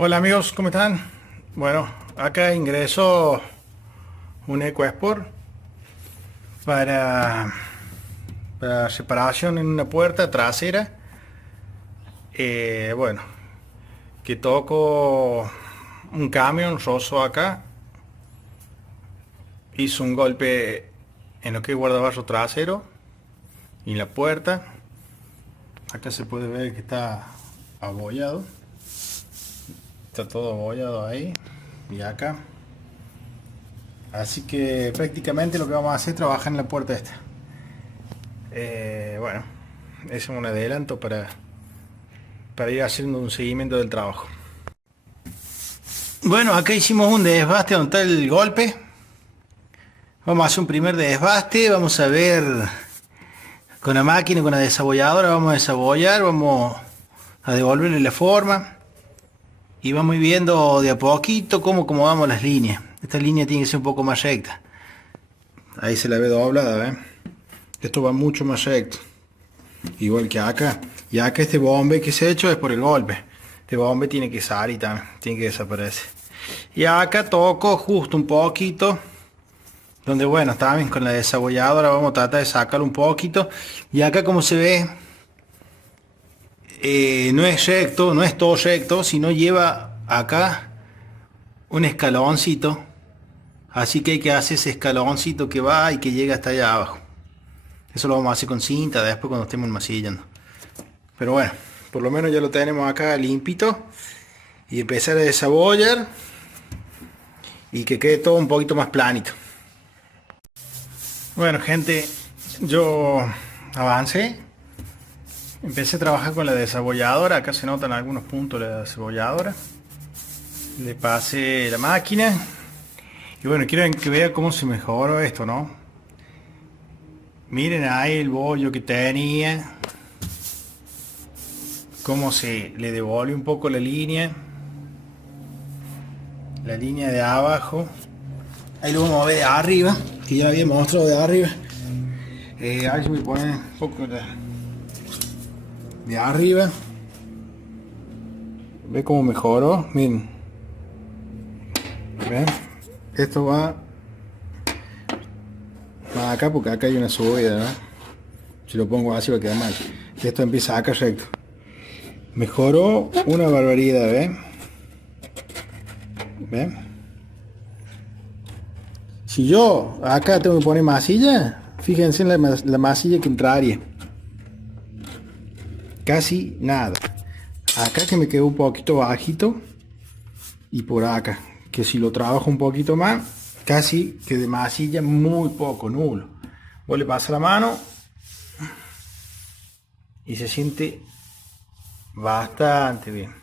Hola amigos, ¿cómo están? Bueno, acá ingreso un EcoSport para, para separación en una puerta trasera. Bueno, que toco un camión roso acá, hizo un golpe en lo que es guardabarro trasero y la puerta. Acá se puede ver que está abollado, está todo abollado ahí y acá. Así que prácticamente lo que vamos a hacer es trabajar en la puerta esta. Bueno, es un adelanto para ir haciendo un seguimiento del trabajo. Bueno, acá hicimos un desbaste donde está el golpe. Vamos a hacer un primer desbaste. Vamos a ver con la máquina, con la desabolladora. Vamos a desabollar, vamos a devolverle la forma. Y vamos viendo de a poquito cómo acomodamos las líneas. Esta línea tiene que ser un poco más recta. Ahí se la ve doblada, ¿eh? Esto va mucho más recto. Igual que acá. Y acá este bombe que se ha hecho es por el golpe. Este bombe tiene que salir también. Tiene que desaparecer. Y acá toco justo un poquito. Donde bueno, también con la desabolladora vamos a tratar de sacarlo un poquito. Y acá como se ve, no es recto, no es todo recto, sino lleva acá un escaloncito. Así que hay que hacer ese escaloncito que va y que llega hasta allá abajo. Eso lo vamos a hacer con cinta después cuando estemos enmasillando. Pero bueno, por lo menos ya lo tenemos acá limpito. Y empezar a desabollar. Y que quede todo un poquito más planito. Bueno gente, yo avancé. Empecé a trabajar con la desabolladora. Acá se notan algunos puntos de la desabolladora. Le pasé la máquina. Y bueno, quiero que vean cómo se mejoró esto, ¿no? Miren ahí el bollo que tenía. Cómo se le devuelve un poco la línea. La línea de abajo. Ahí lo vamos a ver de arriba. Que ya había mostrado de arriba. A ver si me ponen un poco de arriba. Ve cómo mejoró. Miren. ¿Ven? Esto va más acá porque acá hay una subida, ¿no? Si lo pongo así va a quedar mal. Esto empieza acá recto. Mejoró una barbaridad, ¿ven? ¿Ven? Si yo acá tengo que poner masilla, fíjense en la masilla que entraría. Casi nada. Acá que me quedó un poquito bajito. Y por acá, que si lo trabajo un poquito más, casi que de masilla muy poco, nulo. Vos le pasas la mano y se siente bastante bien.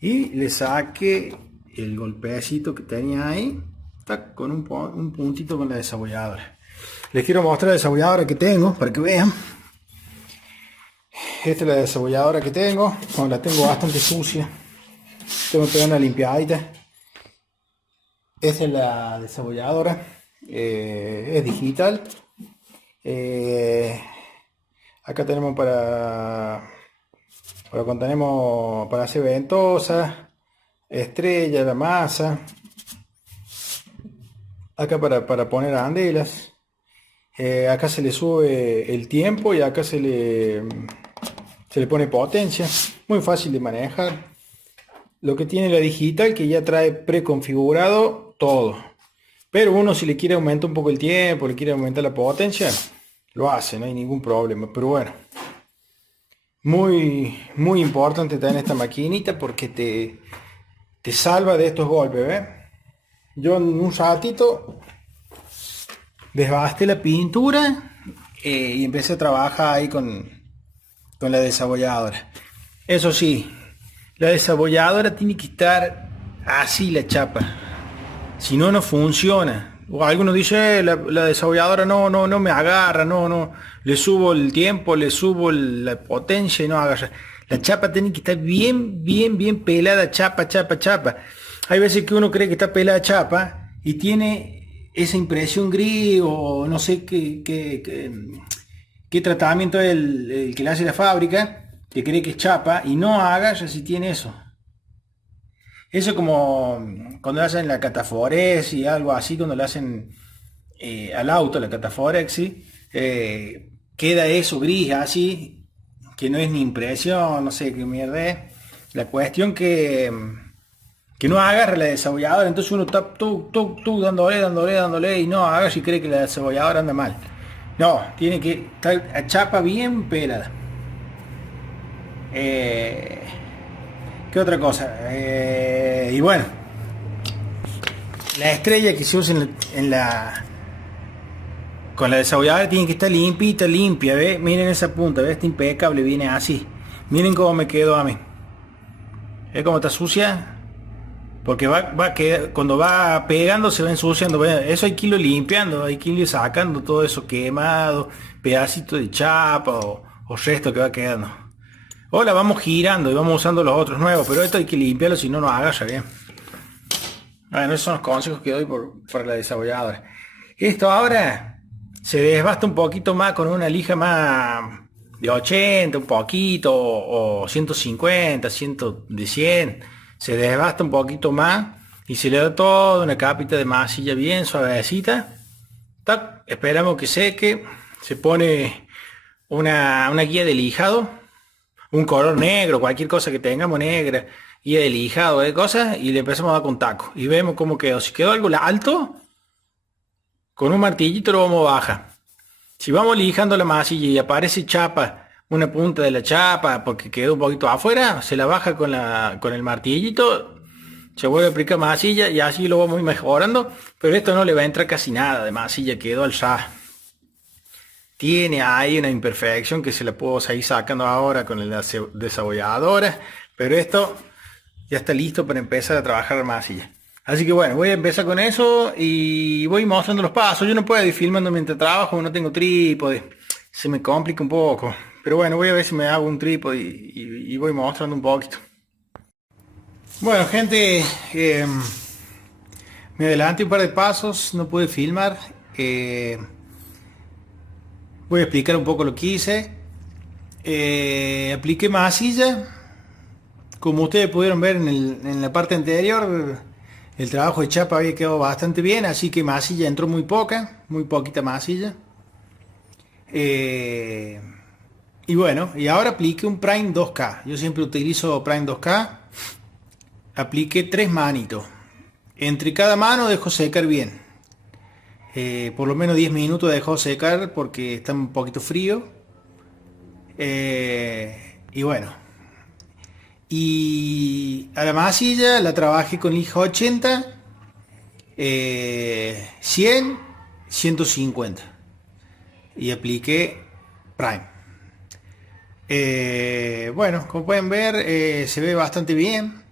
Y le saqué el golpecito que tenía ahí, está con un puntito con la desabolladora. Les quiero mostrar la desabolladora que tengo para que vean. Esta es la desabolladora que tengo, la tengo bastante sucia. Tengo que pegar una limpiadita. Esta es la desabolladora, es digital. Acá tenemos cuando tenemos para hacer ventosa, estrella, la masa. Acá para poner arandelas. Acá se le sube el tiempo y acá se le pone potencia. Muy fácil de manejar. Lo que tiene la digital que ya trae preconfigurado todo. Pero uno si le quiere aumentar un poco el tiempo, le quiere aumentar la potencia, lo hace, no hay ningún problema. Pero bueno, muy importante tener esta maquinita porque te salva de estos golpes, ¿ves? Yo en un ratito desbasté la pintura y empecé a trabajar ahí con la desabolladora. Eso sí, la desabolladora tiene que estar así la chapa. Si no, no funciona. O algunos dicen, la desabolladora no me agarra, no. Le subo el tiempo, le subo la potencia y no agarra. La chapa tiene que estar bien pelada, chapa. Hay veces que uno cree que está pelada chapa y tiene esa impresión gris o no sé qué tratamiento es el que le hace la fábrica. que cree que es chapa y no agarra si tiene eso. Eso es como cuando hacen la cataforex y algo así, cuando le hacen al auto, la cataforexi, queda eso gris así, que no es ni impresión, no sé qué mierda es. La cuestión que no agarra la desabolladora, entonces uno está tú, dándole y no agarra y cree que la desabolladora anda mal. No, tiene que estar a chapa bien pelada. ¿Qué otra cosa? Y bueno, la estrella que se usa con la desabolladora tiene que estar limpita, limpia, ¿ves? Miren esa punta, ¿ves? Está impecable, viene así. Miren cómo me quedó a mí. ¿Ves cómo está sucia? Porque cuando va pegando se va ensuciando. Eso hay que irlo limpiando, hay que irlo sacando todo eso quemado, pedacito de chapa o resto que va quedando. O la vamos girando y vamos usando los otros nuevos, pero esto hay que limpiarlo si no nos agarra bien. Bueno, esos son los consejos que doy por la desabolladora. Esto ahora se desbasta un poquito más con una lija más de 80, un poquito, o 150, 100, de 100. Se desbasta un poquito más y se le da toda una capita de masilla bien suavecita. Tac, esperamos que seque. Se pone una guía de lijado, un color negro, cualquier cosa que tengamos negra, guía de lijado, cosas, y le empezamos a dar con taco. Y vemos cómo quedó. Si quedó algo alto, con un martillito lo vamos a bajar. Si vamos lijando la masilla y aparece chapa, una punta de la chapa, porque quedó un poquito afuera, se la baja con el martillito, se vuelve a aplicar masilla y así lo vamos mejorando. Pero esto no le va a entrar casi nada de masilla, quedó al sa. Tiene ahí una imperfección que se la puedo seguir sacando ahora con la desabolladora, pero esto ya está listo para empezar a trabajar la masilla. Así que bueno, voy a empezar con eso y voy mostrando los pasos. Yo no puedo ir filmando mientras trabajo, no tengo trípode, se me complica un poco. Pero bueno, voy a ver si me hago un trípode y voy mostrando un poquito. Bueno, gente, me adelanté un par de pasos, no pude filmar. Voy a explicar un poco lo que hice. Apliqué masilla. Como ustedes pudieron ver en la parte anterior, el trabajo de chapa había quedado bastante bien, así que masilla entró muy poquita masilla. Y bueno, y ahora apliqué un Prime 2K. Yo siempre utilizo Prime 2K. Apliqué 3 manitos. Entre cada mano dejo secar bien. Por lo menos 10 minutos dejo secar porque está un poquito frío. Y bueno. Y a la masilla la trabajé con lija 80, 100, 150 y apliqué Prime. Bueno, como pueden ver, se ve bastante bien.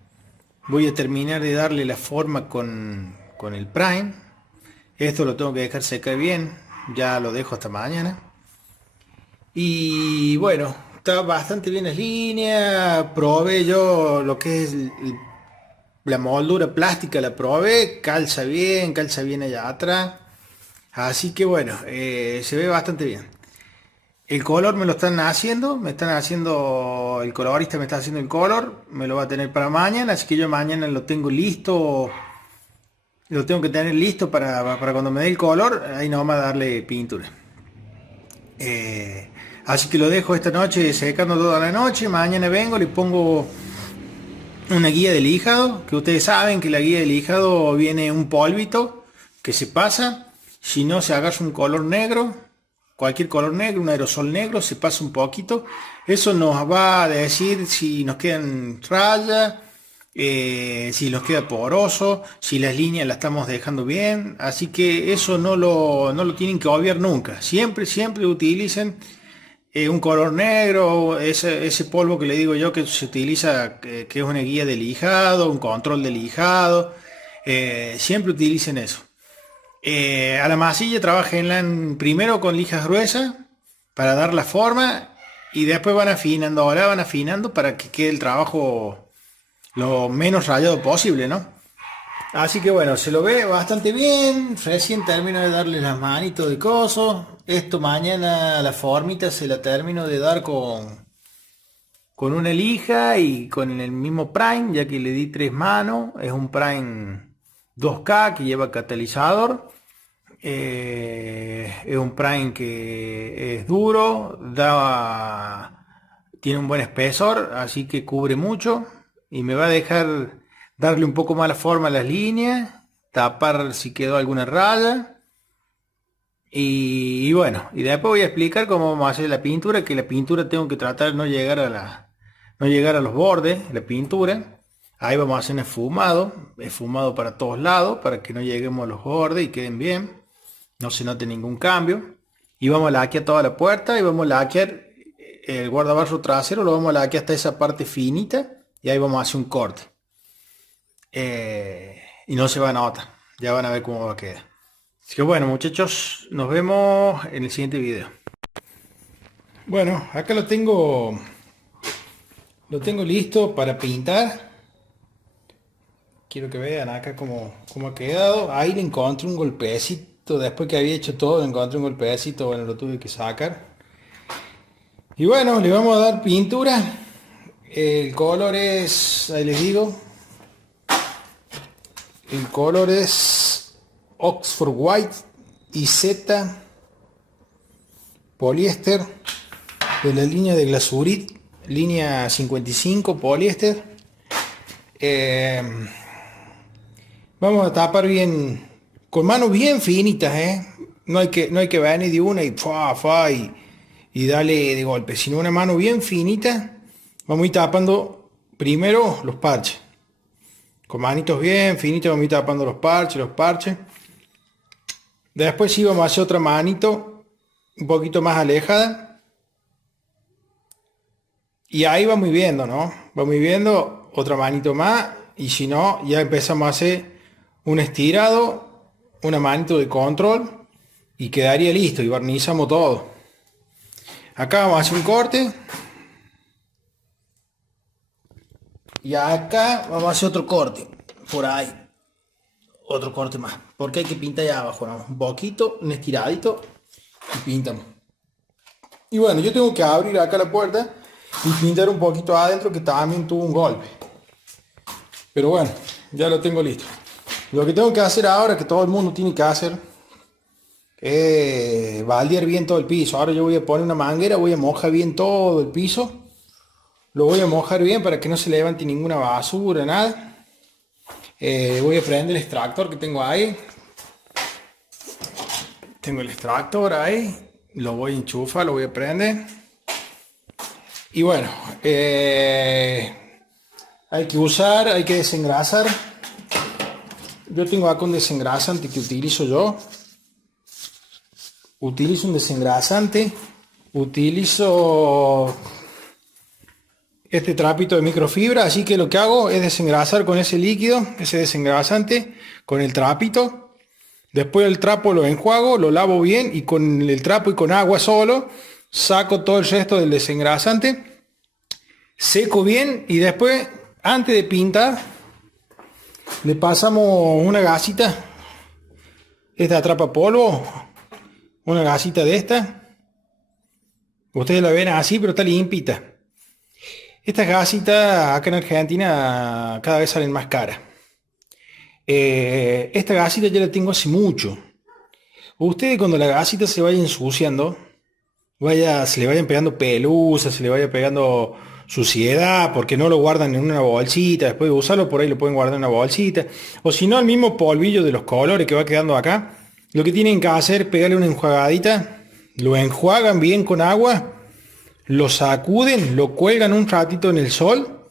Voy a terminar de darle la forma con el Prime. Esto lo tengo que dejar secar bien, ya lo dejo hasta mañana. Y bueno, está bastante bien las líneas. Probé yo lo que es la moldura plástica, la probé, calza bien allá atrás. Así que bueno, se ve bastante bien. El color me lo están haciendo, el colorista me está haciendo el color, me lo va a tener para mañana, así que yo mañana lo tengo listo. Lo tengo que tener listo para cuando me dé el color, ahí nomás darle pintura. Así que lo dejo esta noche secando toda la noche. Mañana vengo, le pongo una guía de lijado, que ustedes saben que la guía de lijado viene un polvito que se pasa. Si no, se agarra un color negro, cualquier color negro, un aerosol negro, se pasa un poquito. Eso nos va a decir si nos quedan rayas, si nos queda poroso, si las líneas las estamos dejando bien. Así que eso no lo tienen que obviar nunca. Siempre utilicen un color negro, ese polvo que le digo yo que se utiliza, que es una guía de lijado, un control de lijado. Siempre utilicen eso. A la masilla trabajenla primero con lijas gruesas para dar la forma y después van afinando. Ahora van afinando para que quede el trabajo lo menos rayado posible, ¿no? Así que bueno, se lo ve bastante bien. Recién termino de darle las manitos de coso. Esto mañana la formita se la termino de dar con una lija y con el mismo prime, ya que le di 3 manos. Es un prime 2K que lleva catalizador. Es un prime que es duro, tiene un buen espesor, así que cubre mucho y me va a dejar darle un poco más la forma a las líneas, tapar si quedó alguna raya. Y bueno, y después voy a explicar cómo vamos a hacer la pintura, que la pintura tengo que tratar de no llegar a los bordes, la pintura. Ahí vamos a hacer un esfumado para todos lados, para que no lleguemos a los bordes y queden bien, no se note ningún cambio. Y vamos a laquear toda la puerta y vamos a laquear el guardabarro trasero, lo vamos a laquear hasta esa parte finita y ahí vamos a hacer un corte. Y no se va a notar, ya van a ver cómo va a quedar. Así que bueno, muchachos, nos vemos en el siguiente video. Bueno, acá lo tengo listo para pintar. Quiero que vean acá cómo ha quedado. Ahí le encontré un golpecito, después que había hecho todo, le encontré un golpecito, bueno, lo tuve que sacar. Y bueno, le vamos a dar pintura. El color es, ahí les digo, el color es Oxford White IZ poliéster de la línea de Glasurit, línea 55 poliéster. Vamos a tapar bien, con manos bien finitas, no hay que venir de una y darle de golpe, sino una mano bien finita. Vamos a ir tapando primero los parches. Con manitos bien finitas vamos a ir tapando los parches. Después sí vamos a hacer otra manito un poquito más alejada. Y ahí vamos viendo, ¿no? Vamos viendo otra manito más. Y si no, ya empezamos a hacer un estirado, una manito de control. Y quedaría listo y barnizamos todo. Acá vamos a hacer un corte. Y acá vamos a hacer otro corte. Por ahí. Otro corte más. Porque hay que pintar allá abajo, ¿no? Un poquito, un estiradito. Y pintamos. Y bueno, yo tengo que abrir acá la puerta y pintar un poquito adentro, que también tuvo un golpe. Pero bueno, ya lo tengo listo. Lo que tengo que hacer ahora, que todo el mundo tiene que hacer, es baldear bien todo el piso. Ahora yo voy a poner una manguera, voy a mojar bien todo el piso. Lo voy a mojar bien para que no se levante ninguna basura, nada. Voy a prender el extractor que tengo ahí. Tengo el extractor ahí. Lo voy a enchufar, lo voy a prender. Y bueno, hay que desengrasar. Yo tengo acá un desengrasante que utilizo yo. Utilizo un desengrasante. Utilizo este trapito de microfibra, así que lo que hago es desengrasar con ese líquido, ese desengrasante, con el trapito. Después el trapo lo enjuago, lo lavo bien y con el trapo y con agua solo saco todo el resto del desengrasante, seco bien y después, antes de pintar, le pasamos una gasita, esta atrapa polvo, una gasita de esta. Ustedes la ven así, pero está limpita. Estas gasitas acá en Argentina cada vez salen más caras. Esta gasita ya la tengo hace mucho. Ustedes cuando la gasita se vaya ensuciando, se le vayan pegando pelusas, se le vaya pegando suciedad, porque no lo guardan en una bolsita, después de usarlo por ahí lo pueden guardar en una bolsita, o si no el mismo polvillo de los colores que va quedando acá, lo que tienen que hacer es pegarle una enjuagadita, lo enjuagan bien con agua, lo sacuden, lo cuelgan un ratito en el sol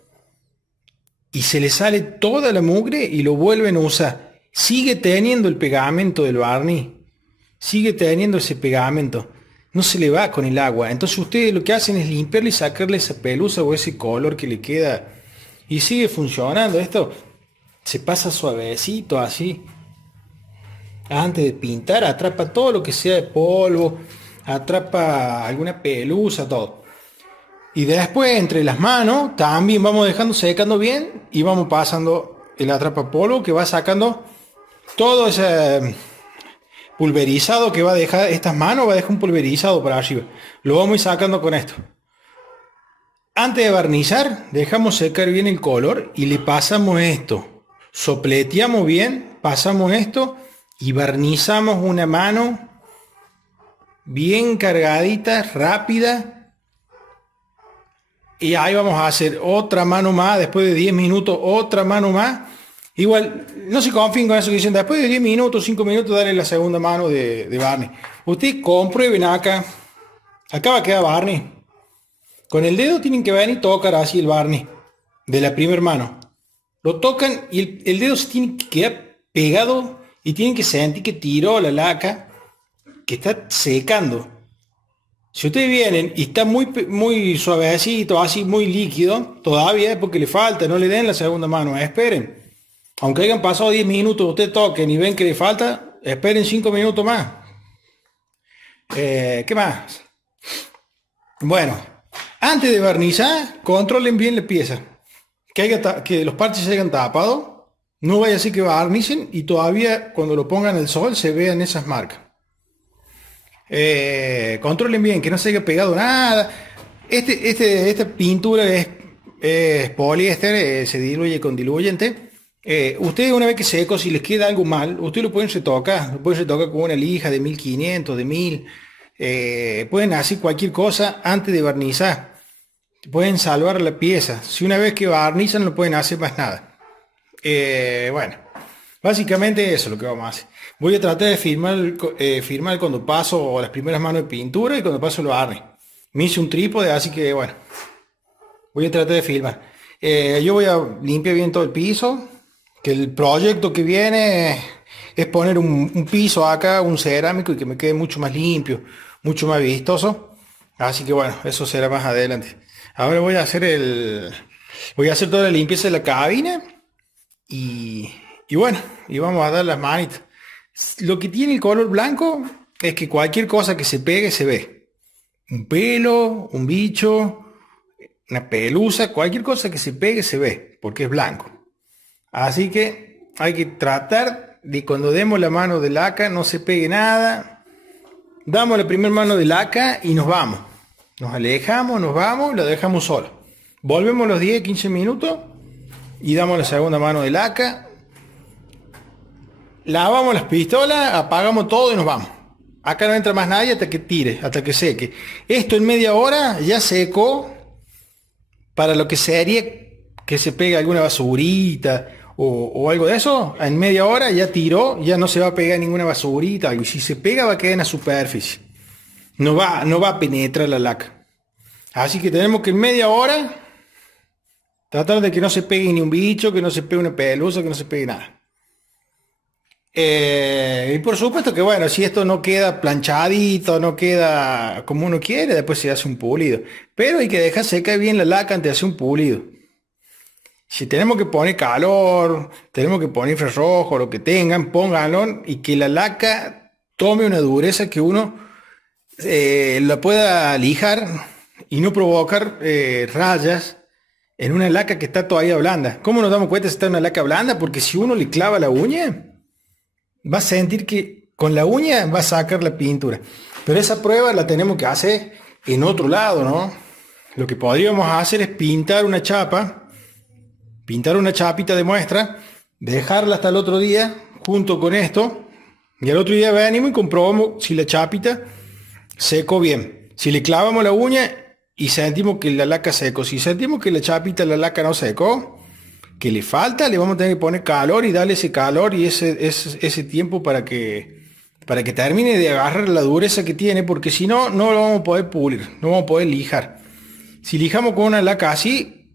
y se le sale toda la mugre y lo vuelven a usar. Sigue teniendo el pegamento del barniz, sigue teniendo ese pegamento, no se le va con el agua. Entonces ustedes lo que hacen es limpiarle y sacarle esa pelusa o ese color que le queda y sigue funcionando. Esto se pasa suavecito así. Antes de pintar atrapa todo lo que sea de polvo, atrapa alguna pelusa, todo. Y después entre las manos también vamos dejando secando bien y vamos pasando el atrapapolvo que va sacando todo ese pulverizado que va a dejar estas manos, va a dejar un pulverizado para arriba. Lo vamos a ir sacando con esto. Antes de barnizar, dejamos secar bien el color y le pasamos esto. Sopleteamos bien, pasamos esto y barnizamos una mano bien cargadita, rápida. Y ahí vamos a hacer otra mano más, después de 10 minutos, otra mano más. Igual, no se confíen con eso que dicen, después de 10 minutos, 5 minutos, darle la segunda mano de barniz. Ustedes comprueben acá. Acá va a quedar barniz. Con el dedo tienen que venir y tocar así el barniz de la primera mano. Lo tocan y el dedo se tiene que quedar pegado y tienen que sentir que tiró la laca, que está secando. Si ustedes vienen y está muy suavecito, así muy líquido, todavía es porque le falta, no le den la segunda mano, esperen. Aunque hayan pasado 10 minutos, ustedes toquen y ven que le falta, esperen 5 minutos más. ¿Qué más? Bueno, antes de barnizar, controlen bien la pieza. Que los parches se hayan tapado. No vaya a ser que barnicen y todavía cuando lo pongan al sol se vean esas marcas. Controlen bien, que no se haya pegado nada. Esta pintura es poliéster, se diluye con diluyente. Ustedes una vez que seco, si les queda algo mal, ustedes lo pueden retocar con una lija de 1500, de 1000. Pueden hacer cualquier cosa antes de barnizar. Pueden salvar la pieza. Si una vez que barnizan no pueden hacer más nada. Bueno, básicamente eso es lo que vamos a hacer. Voy a tratar de firmar cuando paso las primeras manos de pintura y cuando paso el barniz. Me hice un trípode, así que bueno, voy a tratar de filmar. Yo voy a limpiar bien todo el piso, que el proyecto que viene es poner un piso acá, un cerámico, y que me quede mucho más limpio, mucho más vistoso. Así que bueno, eso será más adelante. Ahora voy a hacer toda la limpieza de la cabina y bueno, y vamos a dar las manitas. Lo que tiene el color blanco es que cualquier cosa que se pegue se ve. Un pelo, un bicho, una pelusa, cualquier cosa que se pegue se ve, porque es blanco. Así que hay que tratar de cuando demos la mano de laca no se pegue nada. Damos la primera mano de laca y nos vamos. Nos alejamos, nos vamos, lo dejamos solo. Volvemos los 10, 15 minutos y damos la segunda mano de laca. Lavamos las pistolas, apagamos todo y nos vamos. Acá no entra más nadie hasta que tire, hasta que seque. Esto en media hora ya secó para lo que sería que se pegue alguna basurita o algo de eso. En media hora ya tiró, ya no se va a pegar ninguna basurita. Y si se pega va a quedar en la superficie. No va a penetrar la laca. Así que tenemos que en media hora tratar de que no se pegue ni un bicho, que no se pegue una pelusa, que no se pegue nada. Y por supuesto que bueno, si esto no queda planchadito, no queda como uno quiere, después se hace un pulido. Pero hay que dejar secar bien la laca antes de hacer un pulido. Si tenemos que poner calor, tenemos que poner infrarrojo, lo que tengan, pónganlo y que la laca tome una dureza que uno la pueda lijar y no provocar rayas en una laca que está todavía blanda. ¿Cómo nos damos cuenta si está una laca blanda? Porque si uno le clava la uña, va a sentir que con la uña va a sacar la pintura. Pero esa prueba la tenemos que hacer en otro lado, ¿no? Lo que podríamos hacer es pintar una chapita de muestra, dejarla hasta el otro día junto con esto, y al otro día venimos y comprobamos si la chapita secó bien. Si le clavamos la uña y sentimos que la laca secó, si sentimos que la chapita, la laca no secó, que le falta, le vamos a tener que poner calor y darle ese calor y ese tiempo para que termine de agarrar la dureza que tiene, porque si no, no lo vamos a poder pulir, no vamos a poder lijar. Si lijamos con una laca así,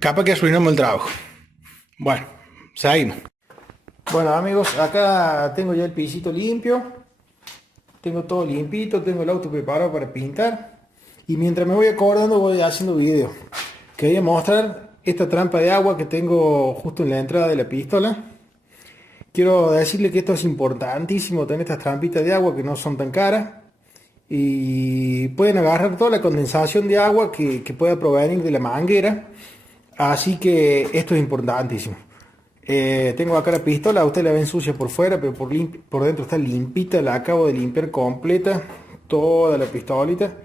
capaz que arruinamos el trabajo. Bueno, seguimos. Bueno amigos, acá tengo ya el pisito limpio, tengo todo limpito, tengo el auto preparado para pintar y mientras me voy acordando voy haciendo video. Quería mostrar esta trampa de agua que tengo justo en la entrada de la pistola. Quiero decirle que esto es importantísimo, tener estas trampitas de agua que no son tan caras y pueden agarrar toda la condensación de agua que pueda provenir de la manguera, así que esto es importantísimo. Tengo acá la pistola, a usted la ven sucia por fuera, pero por dentro está limpita, la acabo de limpiar completa, toda la pistolita.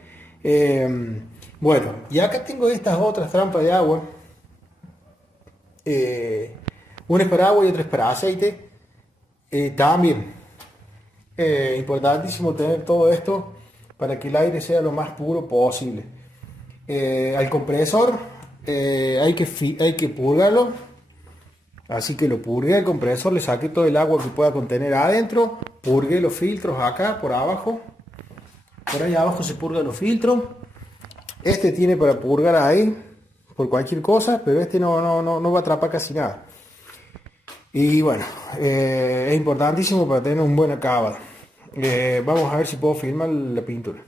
Bueno, y acá tengo estas otras trampas de agua. Una es para agua y otra es para aceite. También, importantísimo tener todo esto para que el aire sea lo más puro posible. Al compresor hay que purgarlo, así que lo purgué al compresor, le saqué todo el agua que pueda contener adentro, purgué los filtros acá por abajo, por ahí abajo se purgan los filtros. Este tiene para purgar ahí por cualquier cosa, pero este no va a atrapar casi nada. Y bueno, es importantísimo para tener un buen acabado. Vamos a ver si puedo filmar la pintura.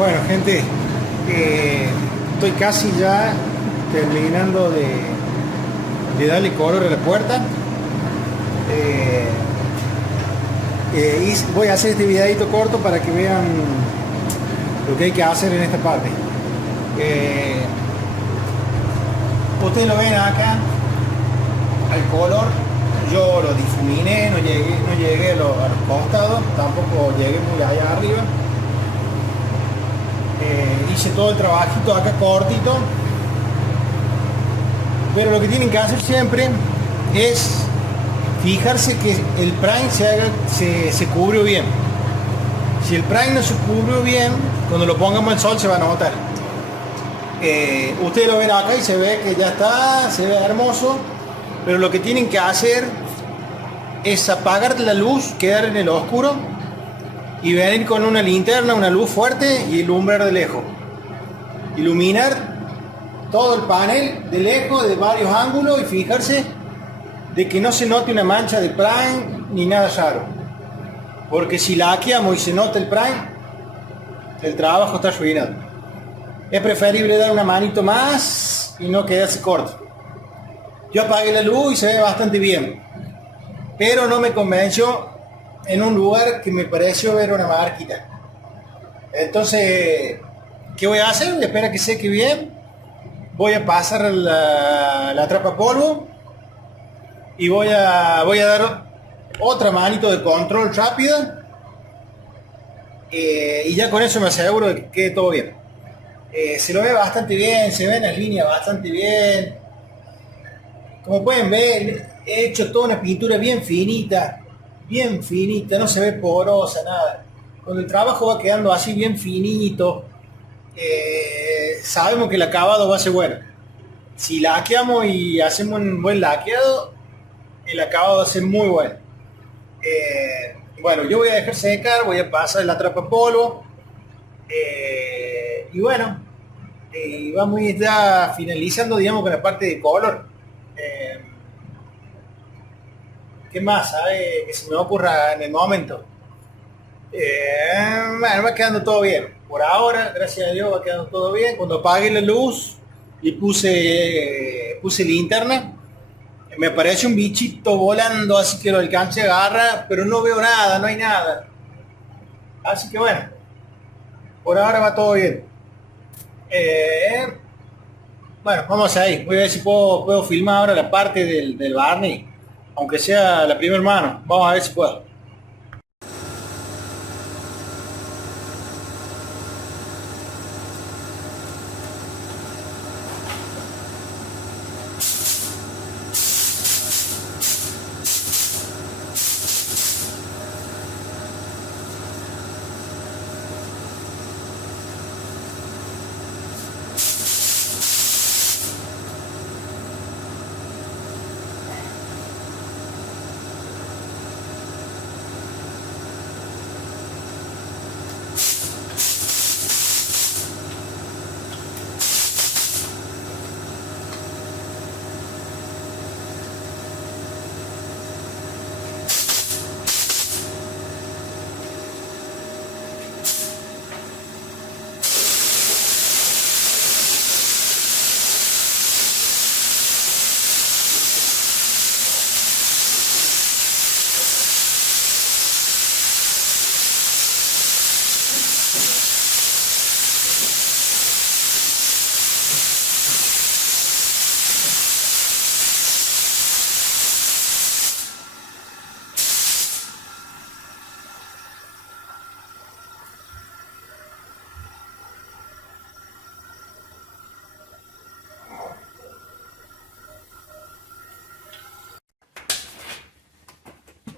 Bueno, gente, estoy casi ya terminando de darle color a la puerta. Y voy a hacer este videito corto para que vean lo que hay que hacer en esta parte. Ustedes lo ven acá, al color. Yo lo difuminé, no llegué a los costados, tampoco llegué muy allá arriba. Hice todo el trabajito acá cortito, pero lo que tienen que hacer siempre es fijarse que el prime se cubrió bien. Si el prime no se cubrió bien, cuando lo pongamos al sol se va a notar. Ustedes lo ven acá y se ve que ya está, se ve hermoso, pero lo que tienen que hacer es apagar la luz, quedar en el oscuro y venir con una linterna, una luz fuerte y iluminar de lejos. Iluminar todo el panel de lejos, de varios ángulos, y fijarse de que no se note una mancha de prime ni nada raro. Porque si laqueamos y se nota el prime, el trabajo está arruinado. Es preferible dar una manito más y no quedarse corto. Yo apagué la luz y se ve bastante bien, pero no me convenció en un lugar que me pareció ver una marquita. Entonces, ¿qué voy a hacer? Espera que seque bien. Voy a pasar la trapa polvo y voy a dar otra manito de control rápida, y ya con eso me aseguro de que quede todo bien. Se lo ve bastante bien, se ven las líneas bastante bien. Como pueden ver, he hecho toda una pintura bien finita, no se ve porosa, nada. Cuando el trabajo va quedando así bien finito, sabemos que el acabado va a ser bueno. Si laqueamos y hacemos un buen laqueado, el acabado va a ser muy bueno. Bueno, yo voy a dejar secar, voy a pasar la trapa polvo, y bueno, vamos a ir ya finalizando, digamos, con la parte de color. ¿Qué más sabe que se me ocurra en el momento? Bueno, va quedando todo bien. Por ahora, gracias a Dios, va quedando todo bien. Cuando apagué la luz y puse linterna, me aparece un bichito volando, así que lo alcancé a agarrar, pero no veo nada, no hay nada. Así que bueno, por ahora va todo bien. Bueno, vamos ahí. Voy a ver si puedo filmar ahora la parte del barniz, aunque sea la primera mano. Vamos a ver si puedo.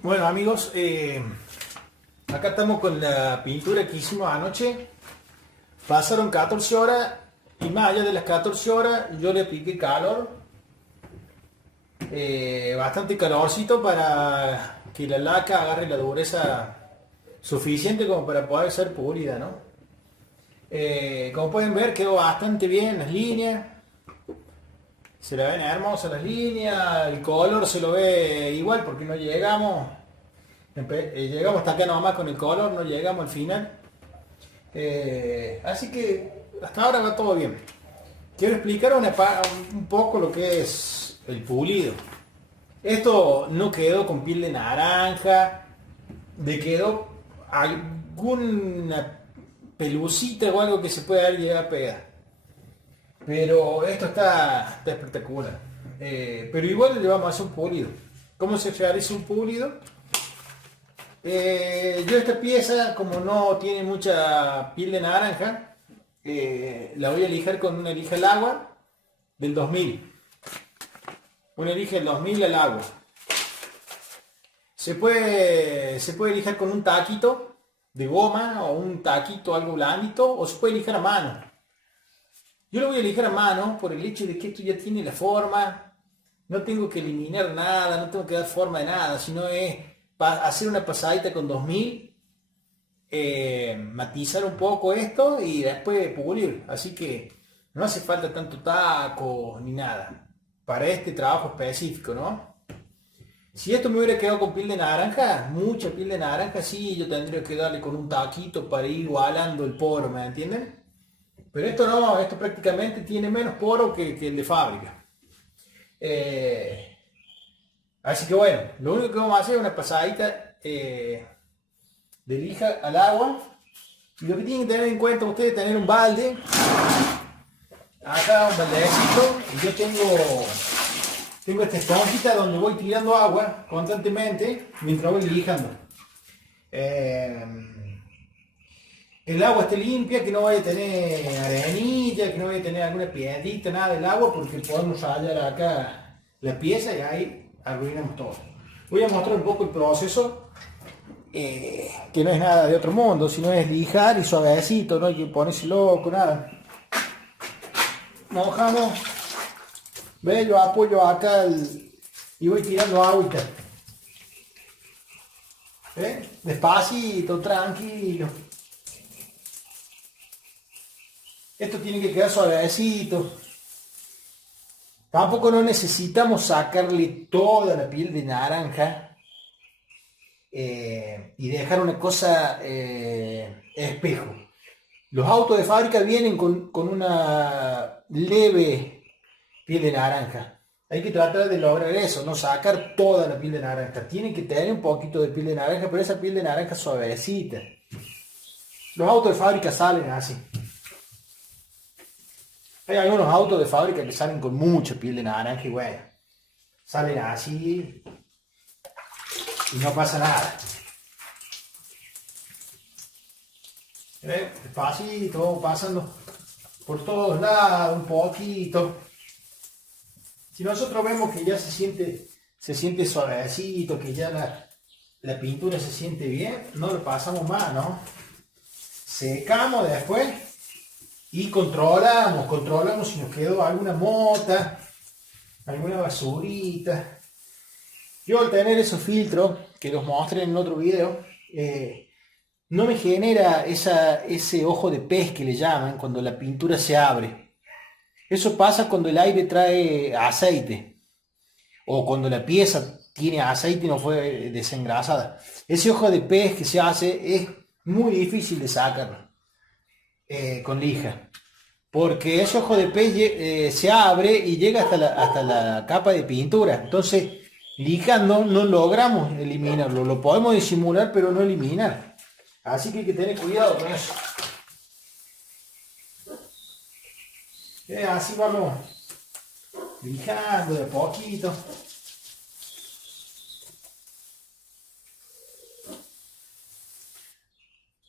Bueno, amigos, acá estamos con la pintura que hicimos anoche. Pasaron 14 horas y más allá de las 14 horas yo le apliqué calor, bastante calorcito, para que la laca agarre la dureza suficiente como para poder ser pulida, ¿no? Como pueden ver, quedó bastante bien las líneas. Se le ven hermosas las líneas, el color se lo ve igual porque no llegamos, llegamos hasta acá nomás con el color, no llegamos al final. Así que hasta ahora va todo bien. Quiero explicar un poco lo que es el pulido. Esto no quedó con piel de naranja, le quedó alguna pelucita o algo que se pueda llegar a pegar. Pero esto está espectacular. Pero igual le vamos a hacer un pulido. ¿Cómo se realiza un pulido? Yo esta pieza, como no tiene mucha piel de naranja, la voy a lijar con una lija al agua del 2000. Una lija del 2000 al agua. Se puede lijar con un taquito de goma o un taquito algo blandito, o se puede lijar a mano. Yo lo voy a lijar a mano por el hecho de que esto ya tiene la forma. No tengo que eliminar nada, no tengo que dar forma de nada, sino es hacer una pasadita con 2000, matizar un poco esto y después pulir. Así que no hace falta tanto taco ni nada para este trabajo específico, ¿no? Si esto me hubiera quedado con piel de naranja, mucha piel de naranja, sí, yo tendría que darle con un taquito para ir igualando el poro, ¿me entienden? Pero esto no, esto prácticamente tiene menos poro que el de fábrica. Así que bueno, lo único que vamos a hacer es una pasadita de lija al agua. Y lo que tienen que tener en cuenta ustedes es tener un balde. Acá un baldecito. Y yo tengo esta esponjita donde voy tirando agua constantemente mientras voy lijando. El agua esté limpia, que no vaya a tener arenilla, que no vaya a tener alguna piedrita, nada del agua, porque podemos rayar acá la pieza y ahí arruinamos todo. Voy a mostrar un poco el proceso, que no es nada de otro mundo, sino es lijar y suavecito, no hay que ponerse loco, nada. Mojamos, ve, yo apoyo acá y voy tirando agüita. ¿Ve? Despacito, tranquilo. Esto tiene que quedar suavecito. Tampoco no necesitamos sacarle toda la piel de naranja y dejar una cosa espejo. Los autos de fábrica vienen con una leve piel de naranja. Hay que tratar de lograr eso, no sacar toda la piel de naranja. Tiene que tener un poquito de piel de naranja, pero esa piel de naranja suavecita. Los autos de fábrica salen así. Hay algunos autos de fábrica que salen con mucha piel de naranja y bueno, salen así y no pasa nada. Despacito, pasando por todos lados un poquito. Si nosotros vemos que ya se siente suavecito, que ya la pintura se siente bien, no lo pasamos más, ¿no? Secamos después. Y controlamos si nos quedó alguna mota, alguna basurita. Yo al tener esos filtros, que los mostré en otro video, no me genera ese ojo de pez que le llaman cuando la pintura se abre. Eso pasa cuando el aire trae aceite, o cuando la pieza tiene aceite y no fue desengrasada. Ese ojo de pez que se hace es muy difícil de sacarlo. Con lija, porque ese ojo de pez se abre y llega hasta la capa de pintura. Entonces lijando no logramos eliminarlo, lo podemos disimular pero no eliminar, así que hay que tener cuidado con eso. Así vamos lijando de a poquito.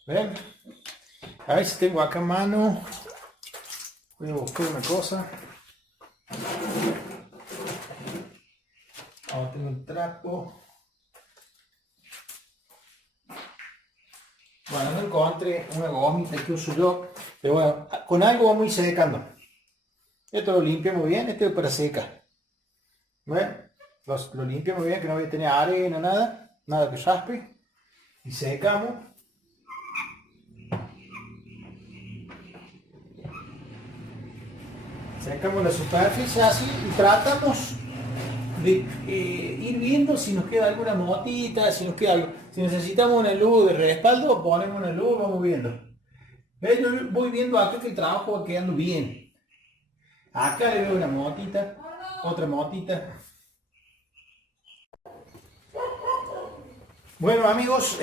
¿Ven? A ver si tengo acá a mano. Voy a buscar una cosa. Ahora tengo un trapo. Bueno, no encontré una gomita que uso yo. Pero bueno, con algo vamos a ir secando. Esto lo limpiamos bien. Esto es para secar. ¿Ven? Lo limpiamos bien, que no voy a tener arena, nada que raspe. Y secamos. Sacamos la superficie así y tratamos de ir viendo si nos queda alguna motita, si nos queda algo. Si necesitamos una luz de respaldo, ponemos una luz, vamos viendo. ¿Ves? Yo voy viendo acá que el trabajo va quedando bien. Acá le veo una motita, otra motita. Bueno amigos,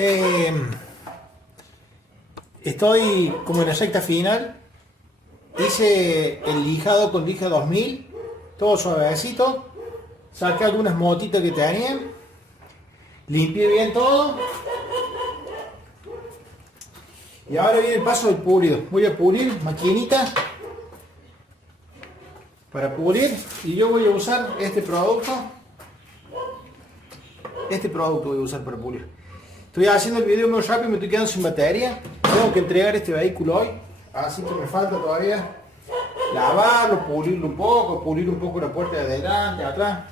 estoy como en la recta final. Hice el lijado con lija 2000, todo suavecito. Saqué algunas motitas que tenía. Limpié bien todo. Y ahora viene el paso del pulido. Voy a pulir, maquinita para pulir. Y yo voy a usar este producto. Este producto voy a usar para pulir. Estoy haciendo el video muy rápido, me estoy quedando sin batería. Tengo que entregar este vehículo hoy. Así que me falta todavía lavarlo, pulir un poco la puerta de adelante, de atrás.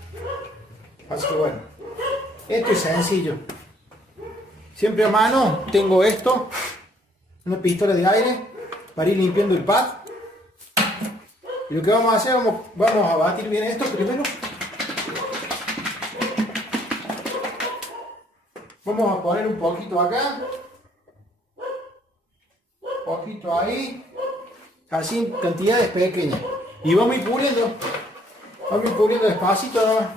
Así que bueno, esto es sencillo. Siempre a mano tengo esto, una pistola de aire para ir limpiando el pad. Y lo que vamos a hacer, vamos a batir bien esto primero. Vamos a poner un poquito acá, un poquito ahí, así en cantidades pequeñas. Y vamos a ir puliendo despacito nada más.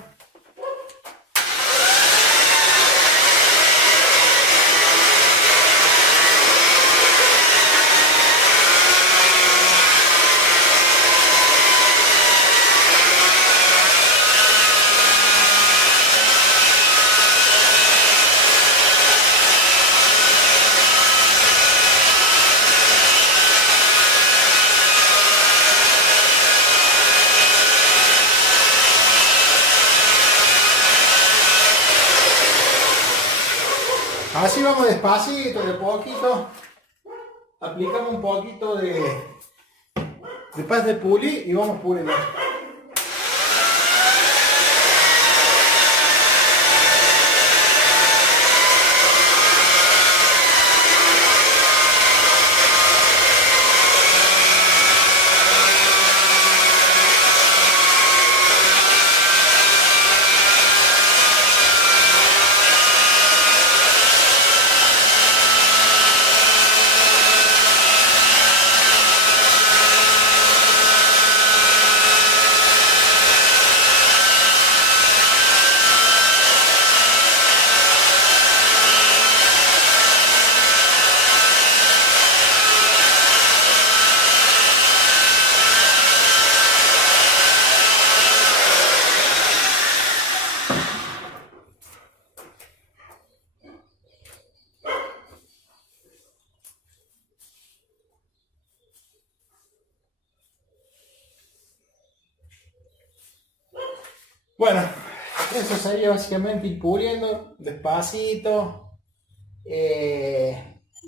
Así vamos despacito, de poquito. Aplicamos un poquito de pasta de puli y vamos puliendo. Bueno, eso sería básicamente ir puliendo despacito.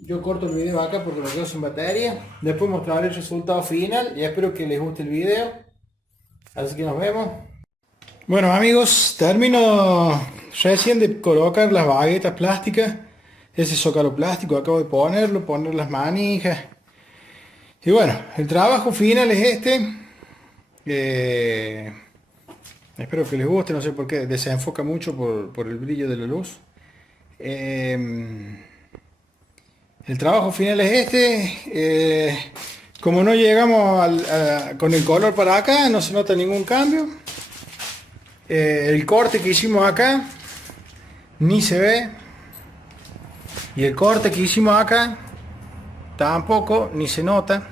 Yo corto el video acá porque me quedo sin batería. Después mostraré el resultado final y espero que les guste el video. Así que nos vemos. Bueno amigos, termino recién de colocar las baguetas plásticas. Ese zócalo plástico acabo de poner las manijas. Y bueno, el trabajo final es este. Espero que les guste, no sé por qué, desenfoca mucho por el brillo de la luz. El trabajo final es este. Como no llegamos con el color para acá, no se nota ningún cambio. El corte que hicimos acá ni se ve. Y el corte que hicimos acá tampoco ni se nota.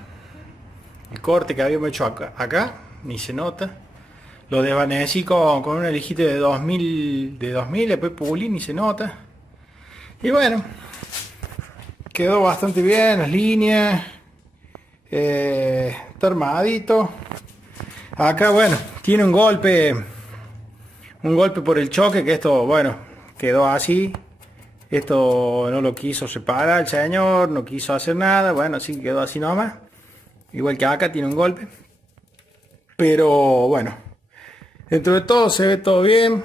El corte que habíamos hecho acá ni se nota. Lo desvanecí con una lijita de 2000, después pulí ni se nota. Y bueno, quedó bastante bien las líneas. Está armadito. Acá bueno, tiene un golpe por el choque, que esto, bueno, quedó así. Esto no lo quiso separar el señor, no quiso hacer nada, bueno, así quedó así nomás. Igual que acá tiene un golpe. Pero bueno, dentro de todo se ve todo bien.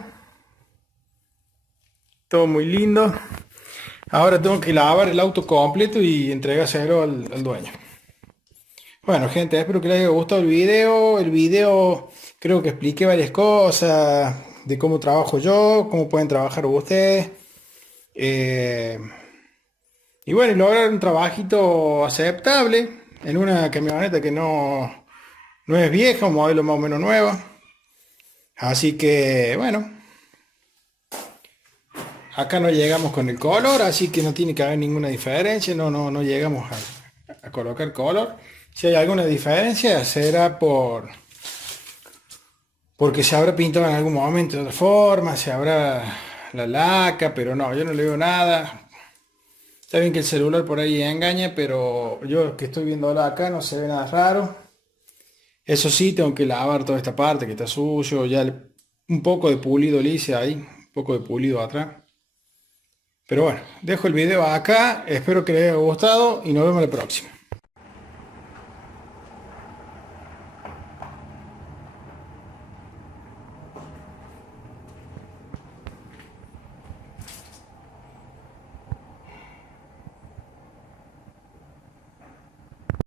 Todo muy lindo. Ahora tengo que lavar el auto completo y entregárselo al dueño. Bueno gente, espero que les haya gustado el video. El video creo que expliqué varias cosas de cómo trabajo yo, cómo pueden trabajar ustedes. Y bueno, y lograr un trabajito aceptable en una camioneta que no es vieja, un modelo más o menos nuevo. Así que, bueno, acá no llegamos con el color, así que no tiene que haber ninguna diferencia, no llegamos a colocar color. Si hay alguna diferencia, será porque se habrá pintado en algún momento de otra forma, se habrá la laca, pero no, yo no le veo nada. Está bien que el celular por ahí engaña, pero yo que estoy viendo acá no se ve nada raro. Eso sí, tengo que lavar toda esta parte que está sucio, un poco de pulido le hice ahí, un poco de pulido atrás. Pero bueno, dejo el video acá, espero que les haya gustado y nos vemos la próxima.